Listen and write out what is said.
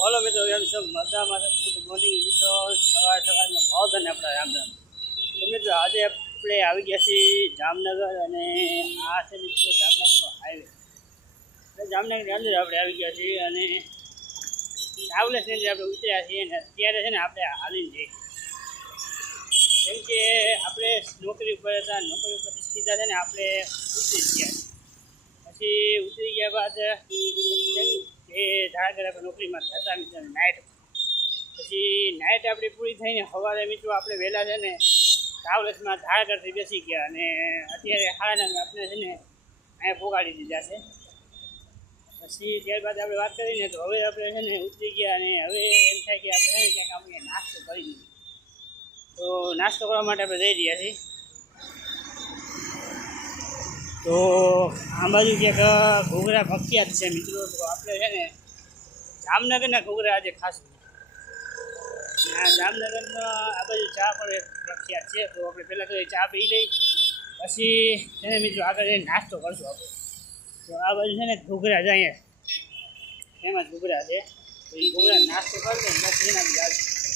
Hello મિત્રો, કેમ છો? મજામાં છે. ગુડ મોર્નિંગ મિત્રો, સવારમાં ભાવ અને આપણા રામ રામ. તો મિત્રો આજે આપણે આવી ગયા છીએ જામનગર, અને આ છે મિત્રો જામનગરનો હાઈવે. જામનગરની અંદર આપણે આવી ગયા છીએ અને ટ્રાવેલ્સની અંદર આપણે ઉતર્યા છીએ, અને અત્યારે છે ને આપણે હાલીને જઈએ, કેમ કે આપણે નોકરી ઉપર હતા. નોકરી ઉપર સીધા છે ને આપણે ઉતરી ગયા. પછી ઉતરી ગયા બાદ એ ધારાગર આપણે નોકરીમાં જતા મિત્રો નાઇટ. પછી નાઇટ આપણી પૂરી થઈને સવારે મિત્રો આપણે વહેલા છે ને ટ્રાવેલ્સમાં ધારાગરથી બેસી ગયા, અને અત્યારે 9:30 આપણે છે ને અહીંયા પોગાડી દીધા છે. પછી ત્યારબાદ આપણે વાત કરીને તો હવે આપણે છે ને ઉતરી ગયા, અને હવે એમ થાય કે આપણે છે ને ક્યાંક આપણે નાસ્તો કરી દઈએ. તો નાસ્તો કરવા માટે આપણે જઈ રહ્યા છીએ. તો આ બાજુ ક્યાંક ઘૂઘરા પ્રખ્યાત છે મિત્રો. તો આપણે છે ને જામનગરના ઘૂઘરા આજે ખાસ. જામનગરમાં આ બાજુ ચા પણ પ્રખ્યાત છે. તો આપણે પહેલાં તો એ ચા પી લઈ, પછી છે ને મિત્રો આગળ જઈને નાસ્તો કરશું આપણે. તો આ બાજુ છે ને ઘૂઘરા છે, અહીંયા ફેમસ ઘૂઘરા છે. તો એ ઘૂઘરા નાસ્તો કરી દઈએ, બસ એના જ